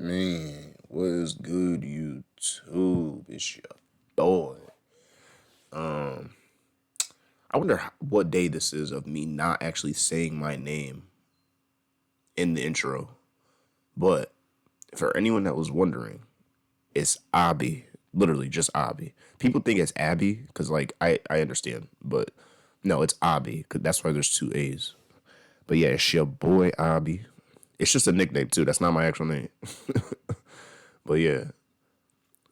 Man, what is good, YouTube? It's your boy. I wonder what day this is of me not actually saying my name in the intro. But for anyone that was wondering, it's Abby. Literally just Abby. People think it's Abby because, like, I understand. But no, it's Abby because that's why there's two A's. But yeah, it's your boy Abby. It's just a nickname, too. That's not my actual name. But yeah.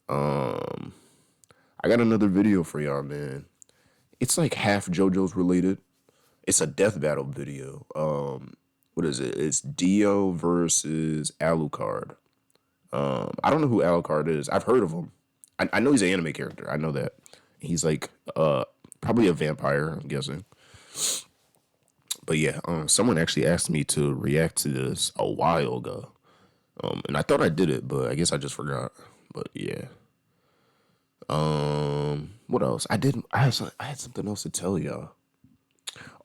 I got another video for y'all, man. It's like half JoJo's related. It's a death battle video. What is it? It's Dio versus Alucard. I don't know who Alucard is. I've heard of him. I know he's an anime character. I know that. He's like probably a vampire, I'm guessing. But yeah, someone actually asked me to react to this a while ago. And I thought I did it, but I guess I just forgot. But yeah. What else? I had something else to tell y'all.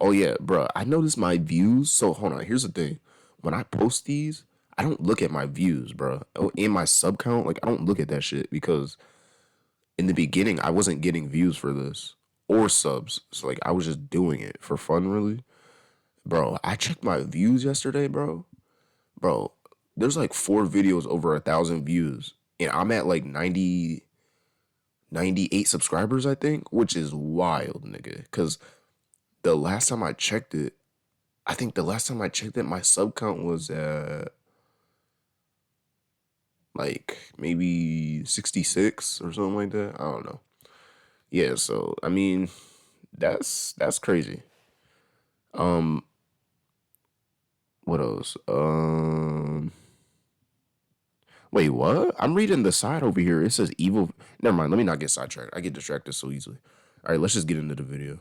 Oh yeah, bro. I noticed my views. So hold on. Here's the thing. When I post these, I don't look at my views, bro. In my sub count, like I don't look at that shit because in the beginning I wasn't getting views for this or subs. So like I was just doing it for fun, really. Bro, I checked my views yesterday, bro. Bro, there's like 4 videos over 1,000 views, and I'm at like 98 subscribers, I think, which is wild, nigga. Because the last time I checked it, my sub count was at like maybe 66 or something like that. I don't know. Yeah, so I mean, that's crazy. What else? Wait, what? I'm reading the side over here. It says evil. Never mind. Let me not get sidetracked. I get distracted so easily. All right, let's just get into the video.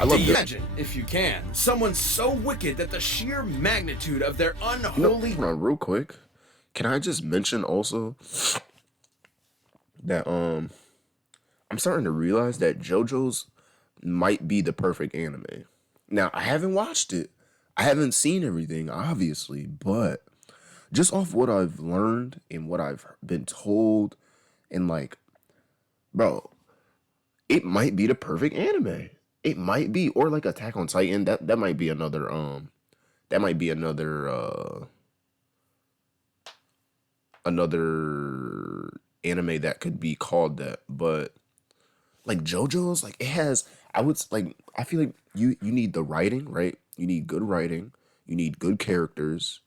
I love this. Imagine, if you can, someone so wicked that the sheer magnitude of their unholy... Hold on, real quick. Can I just mention also that I'm starting to realize that JoJo's might be the perfect anime. Now, I haven't watched it. I haven't seen everything, obviously, but just off what I've learned and what I've been told, and like, bro, it might be the perfect anime. It might be, or like Attack on Titan. That might be another another anime that could be called that. But like JoJo's, like it has, I feel like you need the writing, right? You need good writing. You need good characters.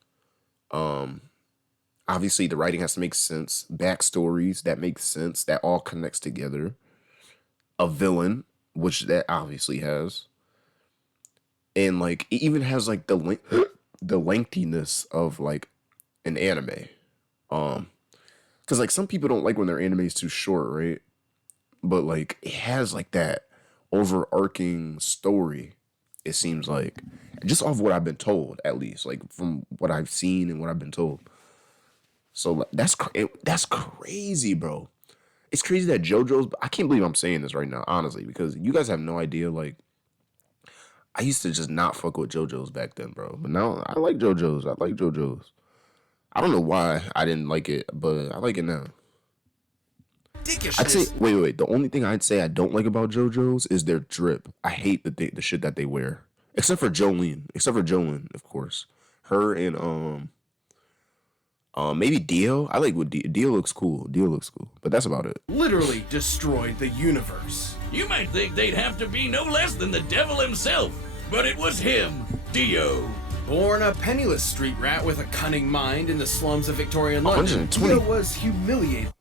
Obviously the writing has to make sense. Backstories that make sense. That all connects together. A villain, which that obviously has. And like it even has like the lengthiness of like an anime. Because like some people don't like when their anime is too short, right? But like it has like that overarching story. It seems like just off what I've been told, at least like from what I've seen and what I've been told. So like, that's crazy, bro. It's crazy that JoJo's. I can't believe I'm saying this right now, honestly, because you guys have no idea. Like I used to just not fuck with JoJo's back then, bro. But now I like JoJo's. I like JoJo's. I don't know why I didn't like it, but I like it now. I'd say wait. The only thing I'd say I don't like about JoJo's is their drip. I hate the shit that they wear. Except for Jolene. Of course. Her and maybe Dio. I like what Dio looks cool. But that's about it. literally destroyed the universe. You might think they'd have to be no less than the devil himself, but it was him, Dio. Born a penniless street rat with a cunning mind in the slums of Victorian London, 120. Dio was humiliated.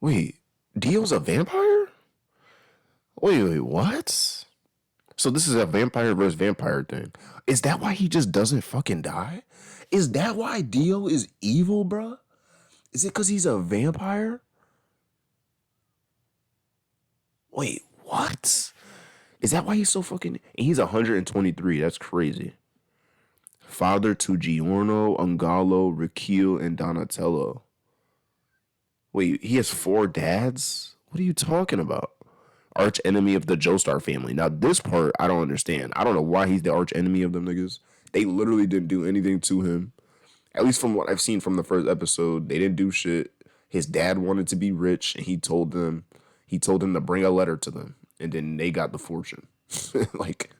Wait, Dio's a vampire? Wait, what? So this is a vampire versus vampire thing. Is that why he just doesn't fucking die? Is that why Dio is evil, bruh? Is it because he's a vampire? Wait, what? Is that why he's so fucking... And he's 123. That's crazy. Father to Giorno, Ungalo, Rikil, and Donatello. Wait, he has 4 dads? What are you talking about? arch enemy of the Joestar family. Now this part I don't understand. I don't know why he's the arch enemy of them niggas. They literally didn't do anything to him. At least from what I've seen from the first episode, they didn't do shit. His dad wanted to be rich, and he told them to bring a letter to them, and then they got the fortune. Like,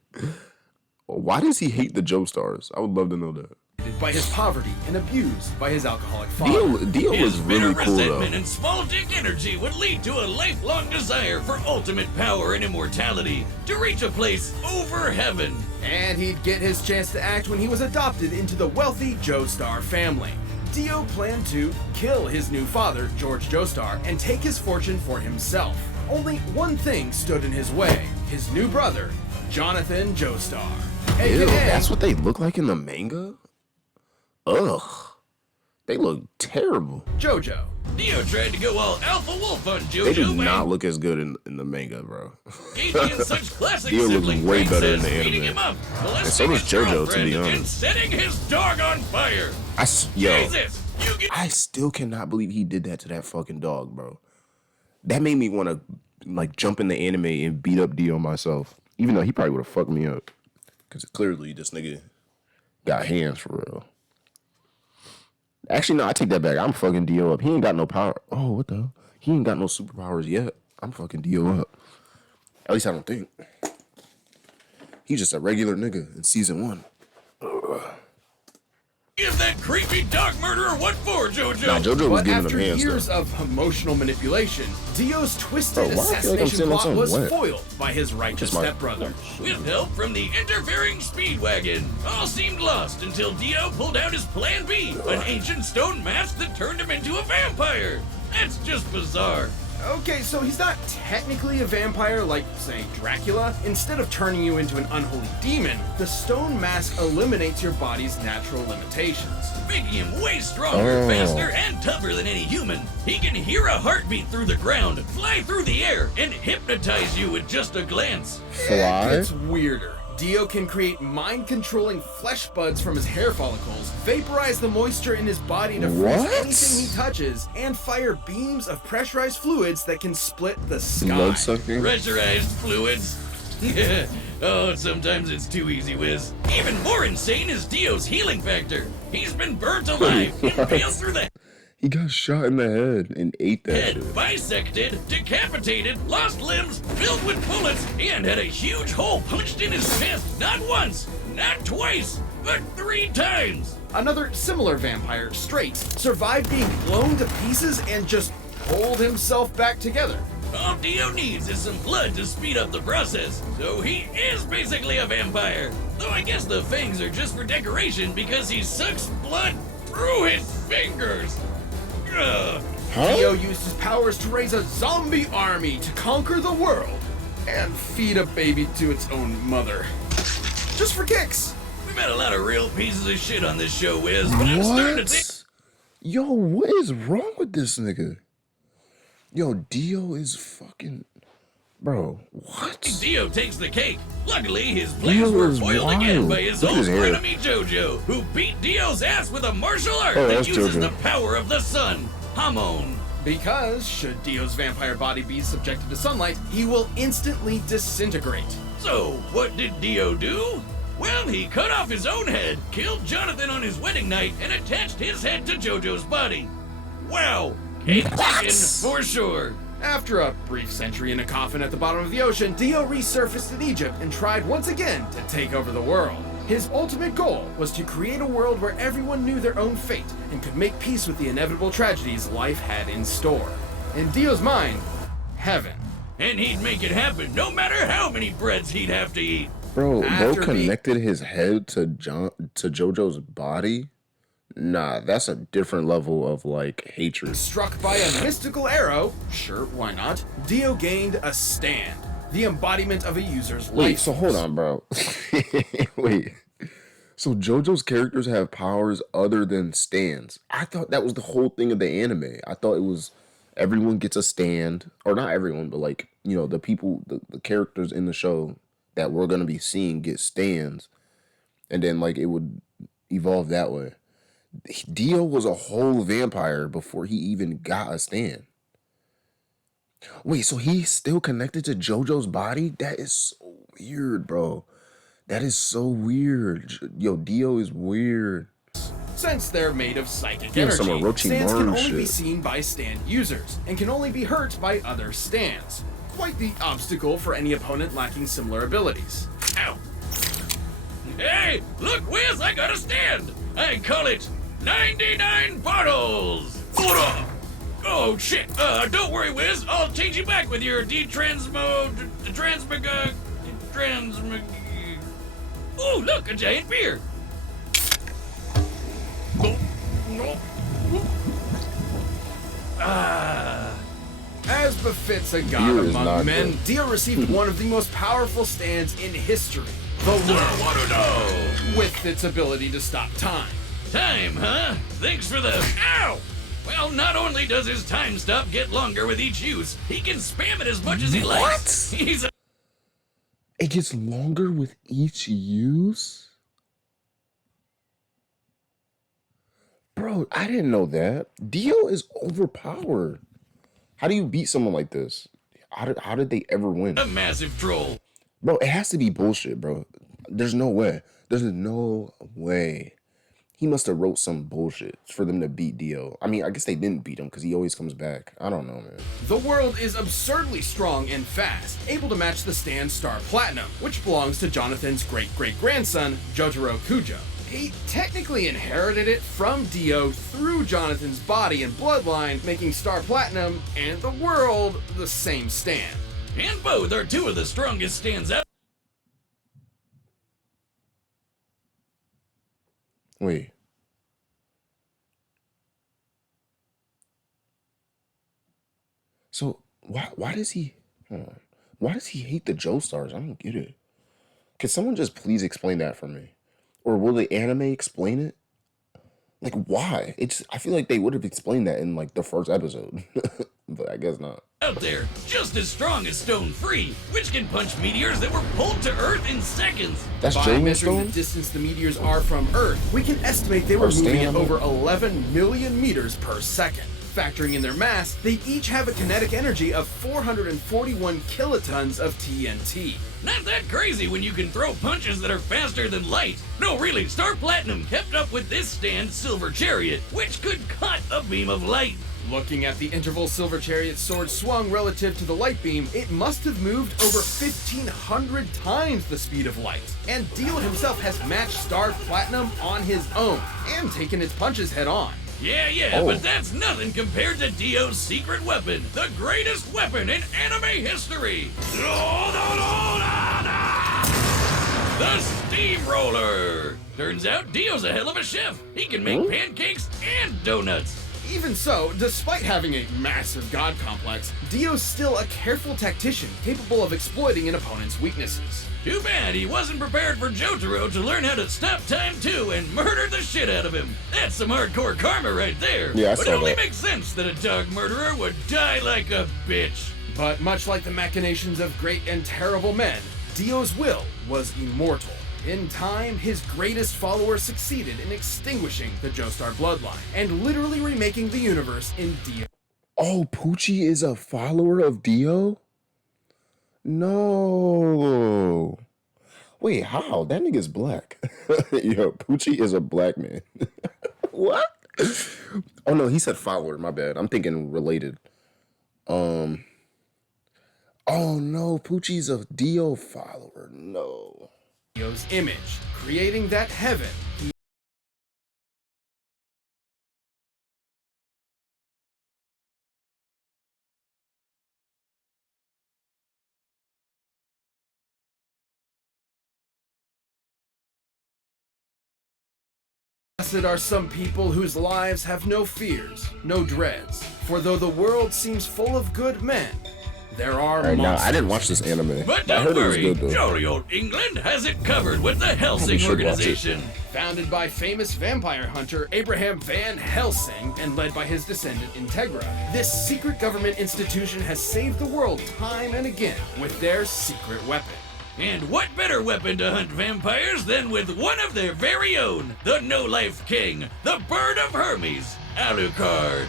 why does he hate the Joestars? I would love to know that. By his poverty and abused by his alcoholic father. Dio His was bitter really cool though. resentment and small dick energy would lead to a lifelong desire for ultimate power and immortality to reach a place over heaven. And he'd get his chance to act when he was adopted into the wealthy Joestar family. Dio planned to kill his new father, George Joestar, and take his fortune for himself. Only one thing stood in his way: his new brother, Jonathan Joestar. Ew, AKA, that's what they look like in the manga? Ugh. They look terrible. Jojo. Dio tried to go all alpha wolf on They JoJo do by not look as good in the manga, bro. engaging in such classic Dio looks sibling way pranks better in as the beating anime. him up, And so molesting does his JoJo, to girlfriend, be and honest. setting his dog on fire. Yo, Jesus, you get I still cannot believe he did that to that fucking dog, bro. That made me want to like jump in the anime and beat up Dio myself. Even though he probably would have fucked me up. Because clearly this nigga got hands for real. Actually, no, I take that back. I'm fucking Dio up. He ain't got no power. Oh, what the hell? He ain't got no superpowers yet. I'm fucking Dio up. At least I don't think. He's just a regular nigga in season 1. give that creepy dog murderer what for, JoJo. Nah, JoJo was But giving him after hands years though. of emotional manipulation, Dio's twisted Bro, why I feel like I'm assassination sitting on plot something was wet? foiled by his righteous Just my- stepbrother. With help from the interfering speedwagon, all seemed lost until Dio pulled out his Plan B, an ancient stone mask that turned him into a vampire. That's just bizarre. Okay, so he's not technically a vampire like, say, Dracula. Instead of turning you into an unholy demon, the stone mask eliminates your body's natural limitations. Making him way stronger, Oh. faster, and tougher than any human. He can hear a heartbeat through the ground, fly through the air, and hypnotize you with just a glance. Fly? It's weirder. Dio can create mind-controlling flesh buds from his hair follicles, vaporize the moisture in his body to freeze What? anything he touches, and fire beams of pressurized fluids that can split the sky. Blood sucking? Pressurized fluids. Oh, sometimes it's too easy, Wiz. Even more insane is Dio's healing factor. He's been burnt alive, impaled through the He got shot in the head and ate that head, shit. bisected, decapitated, lost limbs, filled with bullets, and had a huge hole punched in his chest not once, not twice, but 3 times. Another similar vampire, Straight, survived being blown to pieces and just pulled himself back together. All Dio needs is some blood to speed up the process, so he is basically a vampire. Though I guess the fangs are just for decoration because he sucks blood through his fingers. Ugh. Dio used his powers to raise a zombie army to conquer the world and feed a baby to its own mother. Just for kicks. We've had a lot of real pieces of shit on this show, Wiz, but I'm starting to think What? Yo, what is wrong with this nigga? Yo, Dio is fucking... Bro, what? Dio takes the cake. Luckily, his Dio plans were is foiled again wild. by his Look at old his hair. enemy JoJo, who beat Dio's ass with a martial art Oh, that that's uses JoJo. the power of the sun, Hamon. Because, should Dio's vampire body be subjected to sunlight, he will instantly disintegrate. So, what did Dio do? Well, he cut off his own head, killed Jonathan on his wedding night, and attached his head to JoJo's body. Wow, cake chicken for sure. After a brief century in a coffin at the bottom of the ocean, Dio resurfaced in Egypt and tried once again to take over the world. His ultimate goal was to create a world where everyone knew their own fate and could make peace with the inevitable tragedies life had in store. In Dio's mind, heaven. And he'd make it happen no matter how many breads he'd have to eat. Bro, After connected his head to JoJo's body? Nah, that's a different level of, like, hatred. Struck by a mystical arrow, sure, why not? Dio gained a stand, the embodiment of a user's Wait, life. so hold on, bro. Wait. So JoJo's characters have powers other than stands. I thought that was the whole thing of the anime. I thought it was everyone gets a stand, or not everyone, but like, you know, the people, the characters in the show that we're gonna be seeing get stands, and then like it would evolve that way. Dio was a whole vampire before he even got a stand. Wait, so he's still connected to JoJo's body? That is so weird, bro. That is so weird. Yo, Dio is weird. Since they're made of psychic Yeah, some energy, Orochimaru stands can only be shit. seen by stand users, and can only be hurt by other stands. Quite the obstacle for any opponent lacking similar abilities. Ow. Hey, look, Wiz, I got a stand. I call it 99 bottles. Oh, shit. Don't worry, Wiz. I'll change you back with your transmog. Oh, look, a giant beer. As befits a god Beer is among not men, good. Dio received one of the most powerful stands in history, the I want to know. with its ability to stop time. Time, huh? Thanks for the... Ow! Well, not only does his time stop get longer with each use, he can spam it as much as he likes. He's a... It gets longer with each use? Bro, I didn't know that. Dio is overpowered. How do you beat someone like this? How did they ever win? a massive troll. Bro, it has to be bullshit, bro. There's no way. There's no way. He must have wrote some bullshit for them to beat Dio. I mean, I guess they didn't beat him because he always comes back. I don't know, man. The world is absurdly strong and fast, able to match the stand Star Platinum, which belongs to Jonathan's great-great-grandson, Jotaro Kujo. He technically inherited it from Dio through Jonathan's body and bloodline, making Star Platinum and the world the same stand. And both are two of the strongest stands out. Wait. So why does he hold on. Why does he hate the Joestars? I don't get it. Could someone just please explain that for me? Or will the anime explain it? Like why? It's I feel like they would have explained that in like the first episode. But I guess not. Out there, just as strong as Stone Free, which can punch meteors that were pulled to Earth in seconds. That's By Genuine measuring Stone? the distance the meteors are from Earth, we can estimate they were Or moving at stamina. over 11 million meters per second. Factoring in their mass, they each have a kinetic energy of 441 kilotons of TNT. Not that crazy when you can throw punches that are faster than light. No, really, Star Platinum kept up with this stand, Silver Chariot, which could cut a beam of light. Looking at the interval Silver Chariot's sword swung relative to the light beam, it must have moved over 1,500 times the speed of light. And Dio himself has matched Star Platinum on his own, and taken its punches head on. Yeah, Oh. but that's nothing compared to Dio's secret weapon, the greatest weapon in anime history. The Steamroller! Turns out Dio's a hell of a chef. He can make pancakes and donuts. Even so, despite having a massive god complex, Dio's still a careful tactician capable of exploiting an opponent's weaknesses. Too bad he wasn't prepared for Jotaro to learn how to stop time too and murder the shit out of him. That's some hardcore karma right there. Yeah, I but saw it only that. makes sense that a dog murderer would die like a bitch. But much like the machinations of great and terrible men, Dio's will was immortal. In time, his greatest follower succeeded in extinguishing the Joestar bloodline and literally remaking the universe in Dio. Oh, Poochie is a follower of Dio? No. Wait, how? That nigga's black. Yo, Poochie is a black man. What? Oh no, he said follower, my bad. I'm thinking related. Oh no, Poochie's a Dio follower. No. Dio's image, creating that heaven he Blessed are some people whose lives have no fears, no dreads. For though the world seems full of good men, there are Alright, now monsters. I didn't watch this anime. But I don't heard worry, it was good though. jolly old England has it covered with the Helsing should watch it. organization. Founded by famous vampire hunter Abraham Van Helsing and led by his descendant Integra, this secret government institution has saved the world time and again with their secret weapon. And what better weapon to hunt vampires than with one of their very own, the no-life king, the bird of Hermes, Alucard.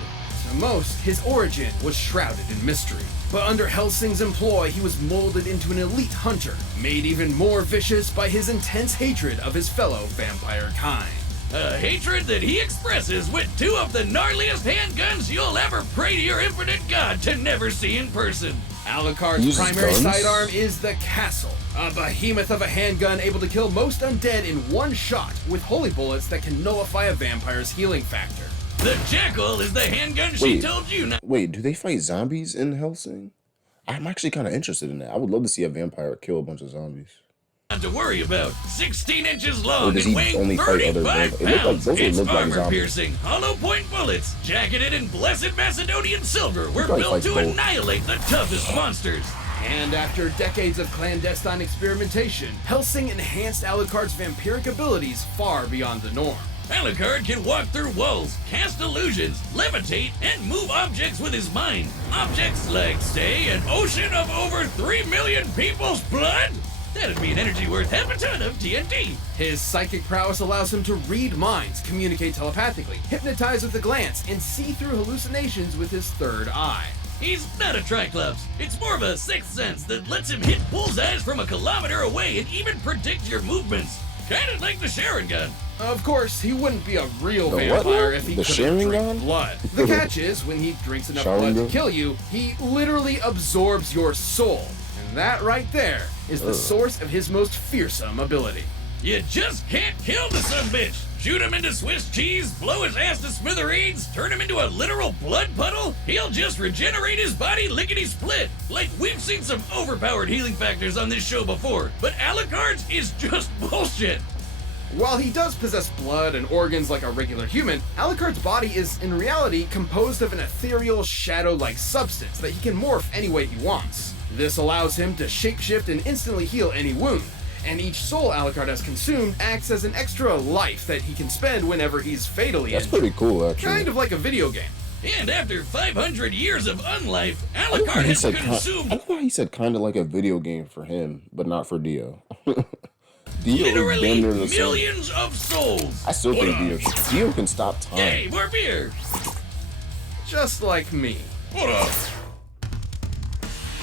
To most, his origin was shrouded in mystery. But under Helsing's employ, he was molded into an elite hunter, made even more vicious by his intense hatred of his fellow vampire kind. A hatred that he expresses with two of the gnarliest handguns you'll ever pray to your infinite god to never see in person. Alucard's Uses primary guns? sidearm is the Castle, a behemoth of a handgun able to kill most undead in one shot with holy bullets that can nullify a vampire's healing factor. The Jackal is the handgun she Wait. told you not Wait, do they fight zombies in Helsing? I'm actually kind of interested in that. I would love to see a vampire kill a bunch of zombies. to worry about. 16 inches Or long does and he weighing only fight other 35 vampires? It look like- pounds. those Its look like zombies. armor-piercing, hollow-point bullets, jacketed in blessed Macedonian silver, were probably built fights to both. annihilate the toughest monsters. And after decades of clandestine experimentation, Helsing enhanced Alucard's vampiric abilities far beyond the norm. Alucard can walk through walls, cast illusions, levitate, and move objects with his mind. Objects like, say, an ocean of over 3 million people's blood? That'd be an energy worth half a ton of TNT. His psychic prowess allows him to read minds, communicate telepathically, hypnotize with a glance, and see through hallucinations with his third eye. He's not a Triclops. It's more of a sixth sense that lets him hit bullseyes from a kilometer away and even predict your movements. Kinda like the Sharon gun. Of course, he wouldn't be a real The what vampire now? if he The couldn't Sharing drink gun? blood. The catch is, when he drinks enough Sharing blood to gun? kill you, he literally absorbs your soul. And that right there is the source of his most fearsome ability. You just can't kill the sumbitch. Shoot him into Swiss cheese, blow his ass to smithereens, turn him into a literal blood puddle. He'll just regenerate his body lickety-split. Like, we've seen some overpowered healing factors on this show before, but Alucard's is just bullshit. While he does possess blood and organs like a regular human, Alucard's body is, in reality, composed of an ethereal, shadow-like substance that he can morph any way he wants. This allows him to shapeshift and instantly heal any wound, and each soul Alucard has consumed acts as an extra life that he can spend whenever he's fatally That's injured. pretty cool, actually. Kind of like a video game. And after 500 years of unlife, I love how Alucard he has said consumed I love how he said kind of like a video game for him, but not for Dio. Dio is literally damn near the same. millions of souls. I still think Dio can stop time. Hey, more beer. Just like me. What up?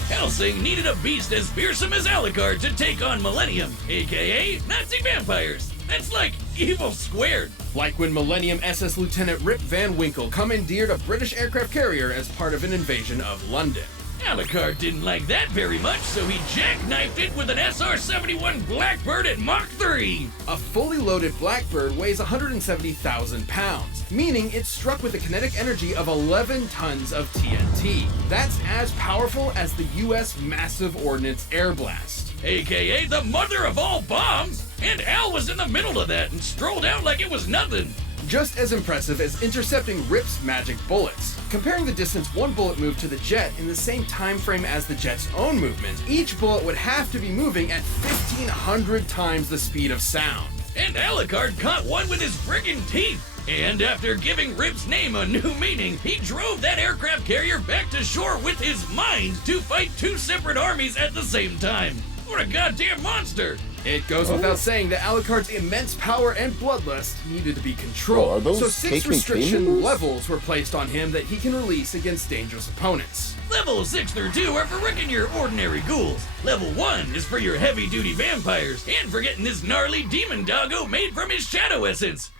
Helsing needed a beast as fearsome as Alucard to take on Millennium, aka Nazi vampires. That's like evil squared. Like when Millennium SS Lieutenant Rip Van Winkle commandeered a British aircraft carrier as part of an invasion of London. Alucard didn't like that very much, so he jackknifed it with an SR-71 Blackbird at Mach 3. A fully loaded Blackbird weighs 170,000 pounds, meaning it's struck with a kinetic energy of 11 tons of TNT. That's as powerful as the US Massive Ordnance Air Blast. AKA the mother of all bombs. And Al was in the middle of that and strolled out like it was nothing. Just as impressive as intercepting Rip's magic bullets. Comparing the distance one bullet moved to the jet in the same time frame as the jet's own movement, each bullet would have to be moving at 1,500 times the speed of sound. And Alucard caught one with his friggin' teeth. And after giving Rip's name a new meaning, he drove that aircraft carrier back to shore with his mind to fight two separate armies at the same time. What a goddamn monster! It goes without saying that Alucard's immense power and bloodlust needed to be controlled, Bro, are those so 6 KKK restriction members? levels were placed on him that he can release against dangerous opponents. Levels 6 through 2 are for wrecking your ordinary ghouls. Level 1 is for your heavy-duty vampires, and for getting this gnarly demon doggo made from his shadow essence,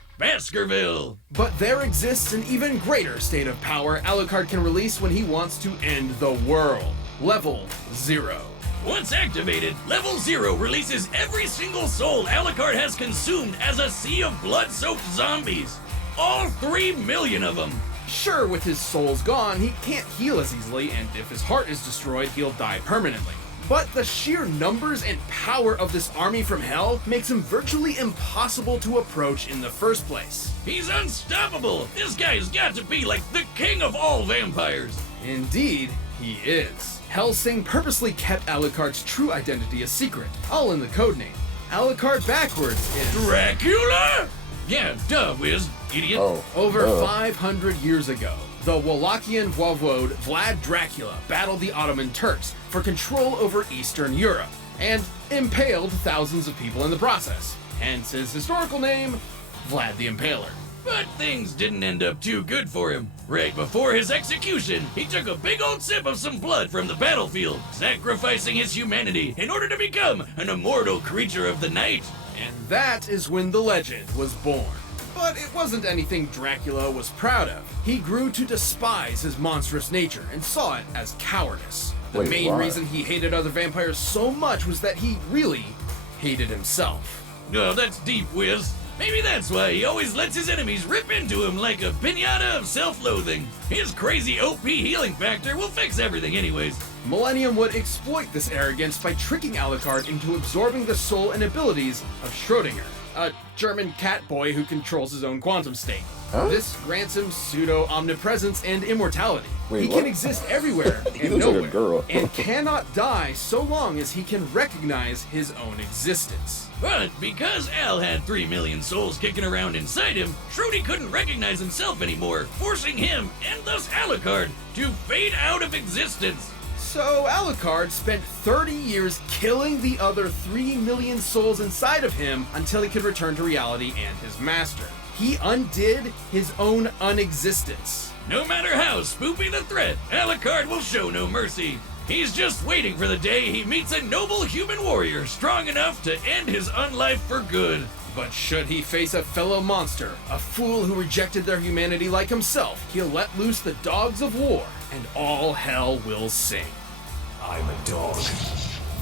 Baskerville. But there exists an even greater state of power Alucard can release when he wants to end the world. Level 0. Once activated, Level 0 releases every single soul Alucard has consumed as a sea of blood-soaked zombies. All 3 million of them. Sure, with his souls gone, he can't heal as easily, and if his heart is destroyed, he'll die permanently. But the sheer numbers and power of this army from hell makes him virtually impossible to approach in the first place. He's unstoppable. This guy's got to be like the king of all vampires. Indeed, he is. Helsing purposely kept Alucard's true identity a secret, all in the codename. Alucard backwards is Dracula? Yeah, duh, Wiz, idiot. Oh, over duh. 500 years ago. The Wallachian voivode Vlad Dracula battled the Ottoman Turks for control over Eastern Europe and impaled thousands of people in the process. Hence his historical name, Vlad the Impaler. But things didn't end up too good for him. Right before his execution, he took a big old sip of some blood from the battlefield, sacrificing his humanity in order to become an immortal creature of the night. And that is when the legend was born. But it wasn't anything Dracula was proud of. He grew to despise his monstrous nature and saw it as cowardice. The Wait, main why? reason he hated other vampires so much was that he really hated himself. Oh, that's deep, Wiz. Maybe that's why he always lets his enemies rip into him like a piñata of self-loathing. His crazy OP healing factor will fix everything anyways. Millennium would exploit this arrogance by tricking Alucard into absorbing the soul and abilities of Schrödinger, a German cat boy who controls his own quantum state. Huh? This grants him pseudo-omnipresence and immortality. Wait, he what? can exist everywhere He and looks like a nowhere, girl. and cannot die so long as he can recognize his own existence. But because Al had 3 million souls kicking around inside him, Shruti couldn't recognize himself anymore, forcing him, and thus Alucard, to fade out of existence. So Alucard spent 30 years killing the other 3 million souls inside of him until he could return to reality and his master. He undid his own unexistence. No matter how spoopy the threat, Alucard will show no mercy. He's just waiting for the day he meets a noble human warrior strong enough to end his unlife for good. But should he face a fellow monster, a fool who rejected their humanity like himself, he'll let loose the dogs of war, and all hell will sing. I'm a dog.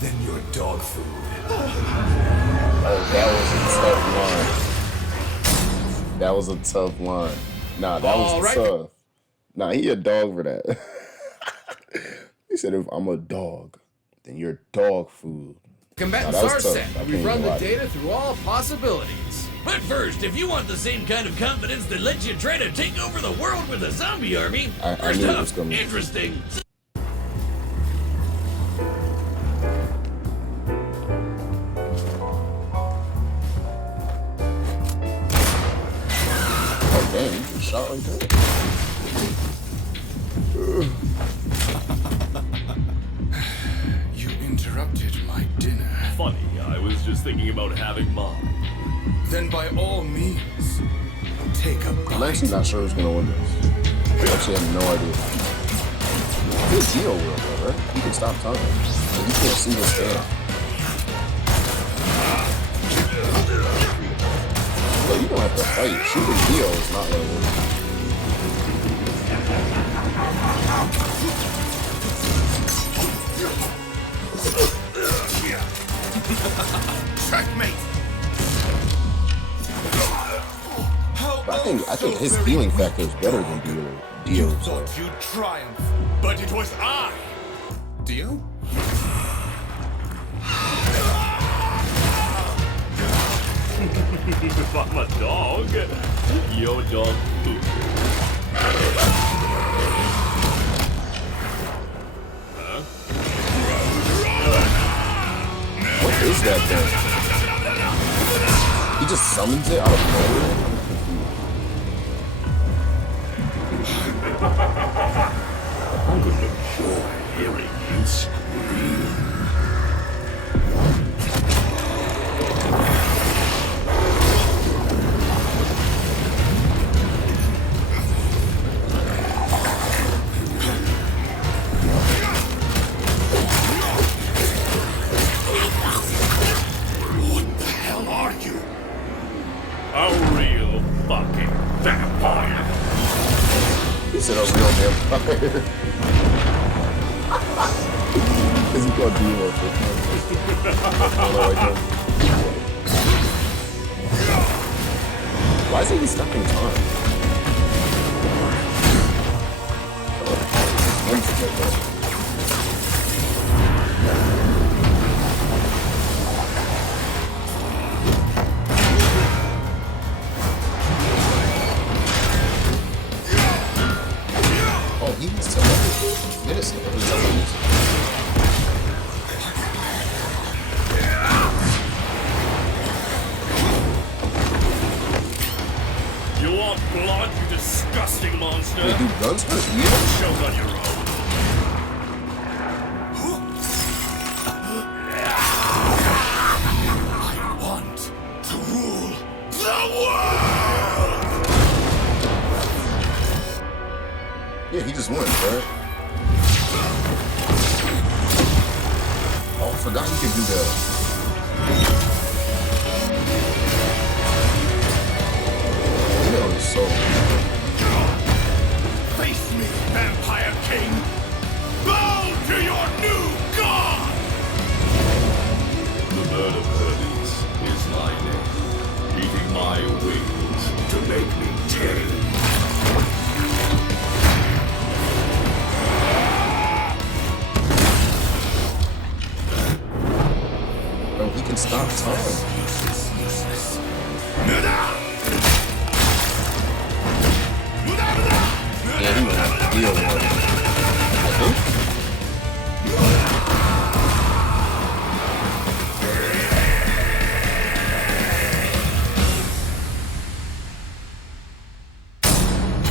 Then you're dog food. Oh, that was a tough line. Nah, that was Alright. tough. Nah, he a dog for that. He said, if I'm a dog, then you're dog food. Combatants Nah, that are was tough. set. I can't We've run even the lie. data through all possibilities. But first, if you want the same kind of confidence that lets you try to take over the world with a zombie army, I first knew it up, was coming. interesting. Oh, damn, you just shot like that? You interrupted my dinner. Funny, I was just thinking about having mine. Then by all means, take a I'm bite. actually not sure who's gonna win this. I actually have no idea. I think Geo will, though, right? He can stop time. But you can't see what's there. Look, you don't have to fight. Shooting Geo is not gonna work. Checkmate. But I think his healing factor is better than You Dio's. thought you'd triumph, but it was I. Dio? If I'm a dog, you're dog food. What is that thing? He just summons it out of nowhere? I'm gonna enjoy hearing you scream. What the hell are you? A real fucking vampire. He said a real vampire. Because he called Dio. Why is he stuck in time? Oh, he needs to medicine every time he uses it. You want blood, you disgusting monster? Wait, do guns hurt you? Choke on your own. I want to rule the world! he just won, right? Oh, I forgot you could do that. Dio is so... Face me, Vampire King! Bow to your new god! The bird of Hermes is my name, beating my wings to make me tame. Bro, he can stop time. Useless. Yeah, he won. Dio won. I think.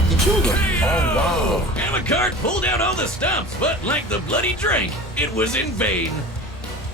He killed him. Oh, wow. Alucard pulled out all the stops, but like the bloody drink, it was in vain.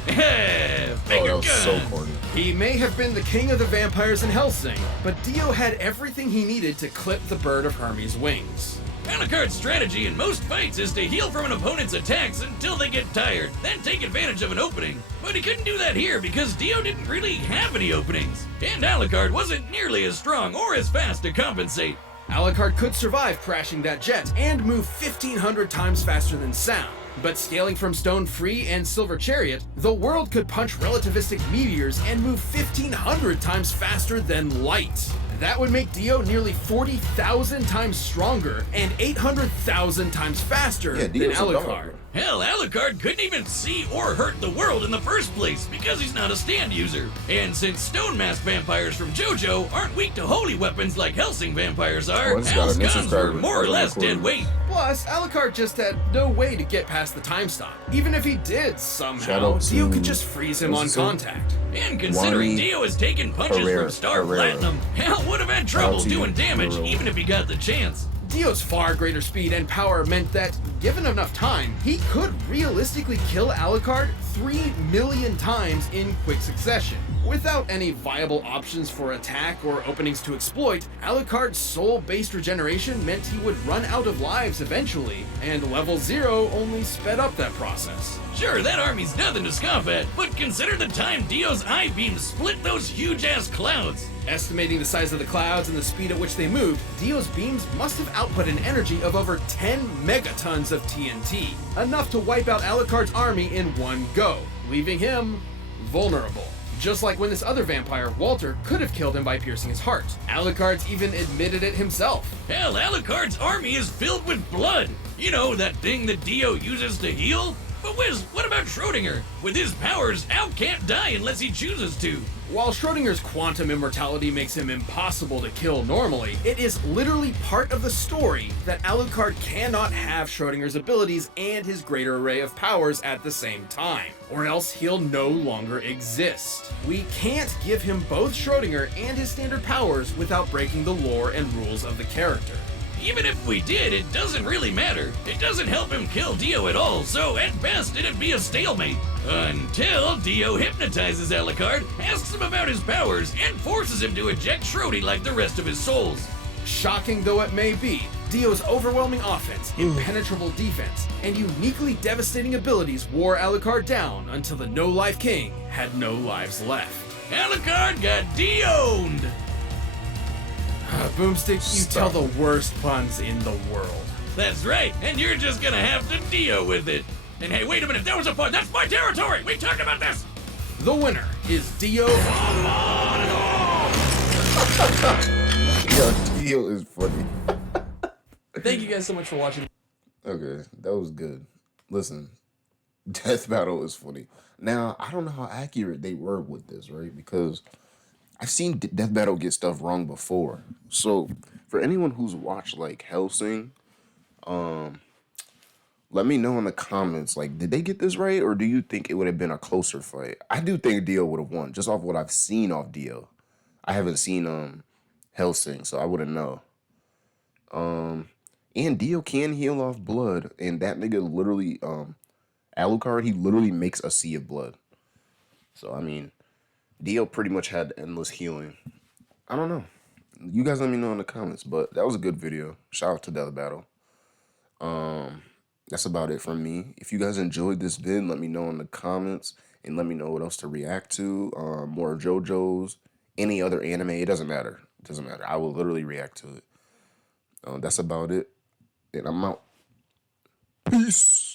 Oh, that was so gun. corny. He may have been the king of the vampires in Hellsing, but Dio had everything he needed to clip the bird of Hermes' wings. Alucard's strategy in most fights is to heal from an opponent's attacks until they get tired, then take advantage of an opening. But he couldn't do that here because Dio didn't really have any openings, and Alucard wasn't nearly as strong or as fast to compensate. Alucard could survive crashing that jet and move 1,500 times faster than sound. But scaling from Stone Free and Silver Chariot, the world could punch relativistic meteors and move 1,500 times faster than light. That would make Dio nearly 40,000 times stronger and 800,000 times faster than Dio's a dog, Alucard. bro. Hell, Alucard couldn't even see or hurt the world in the first place because he's not a stand user. And since stone mask vampires from JoJo aren't weak to holy weapons like Helsing vampires are, Oh, I just got a new Hell's guns were subscriber. more or less Recording. dead weight. Plus, Alucard just had no way to get past the time stop. Even if he did Shout somehow, out to- Dio could just freeze him on what's his name? contact. And considering Wani Dio has taken punches Herrera. from Star Platinum, Hell would have had Shout trouble out to you, doing damage Herrera. even if he got the chance. Dio's far greater speed and power meant that, given enough time, he could realistically kill Alucard 3 million times in quick succession. Without any viable options for attack or openings to exploit, Alucard's soul-based regeneration meant he would run out of lives eventually, and level 0 only sped up that process. Sure, that army's nothing to scoff at, but consider the time Dio's eye beam split those huge-ass clouds. Estimating the size of the clouds and the speed at which they moved, Dio's beams must have output an energy of over 10 megatons of TNT, enough to wipe out Alucard's army in one go, leaving him vulnerable. Just like when this other vampire, Walter, could have killed him by piercing his heart. Alucard's even admitted it himself. Hell, Alucard's army is filled with blood. You know, that thing that Dio uses to heal? But Wiz, what about Schrodinger? With his powers, Al can't die unless he chooses to. While Schrodinger's quantum immortality makes him impossible to kill normally, it is literally part of the story that Alucard cannot have Schrodinger's abilities and his greater array of powers at the same time, or else he'll no longer exist. We can't give him both Schrodinger and his standard powers without breaking the lore and rules of the character. Even if we did, it doesn't really matter. It doesn't help him kill Dio at all, so at best it'd be a stalemate. Until Dio hypnotizes Alucard, asks him about his powers, and forces him to eject Schrody like the rest of his souls. Shocking though it may be, Dio's overwhelming offense, impenetrable defense, and uniquely devastating abilities wore Alucard down until the No-Life King had no lives left. Alucard got Dio-owned! Boomstick, you tell Stop. the worst puns in the world. That's right, and you're just gonna have to Dio with it. And hey, wait a minute, that was a pun. That's my territory. We talked about this. The winner is Dio. Yo, Dio is funny. Thank you guys so much for watching. Okay, that was good. Listen, Death Battle is funny. Now, I don't know how accurate they were with this, right? Because I've seen Death Battle get stuff wrong before. So, for anyone who's watched, like, Hellsing, let me know in the comments, like, did they get this right? Or do you think it would have been a closer fight? I do think Dio would have won, just off what I've seen off Dio. I haven't seen Hellsing, so I wouldn't know. And Dio can heal off blood, and that nigga literally, Alucard, he literally makes a sea of blood. So, I mean, Dio pretty much had endless healing. I don't know. You guys let me know in the comments, but that was a good video. Shout out to Death Battle. That's about it from me. If you guys enjoyed this vid, let me know in the comments and let me know what else to react to. More JoJo's, any other anime. It doesn't matter. It doesn't matter. I will literally react to it. That's about it. And I'm out. Peace.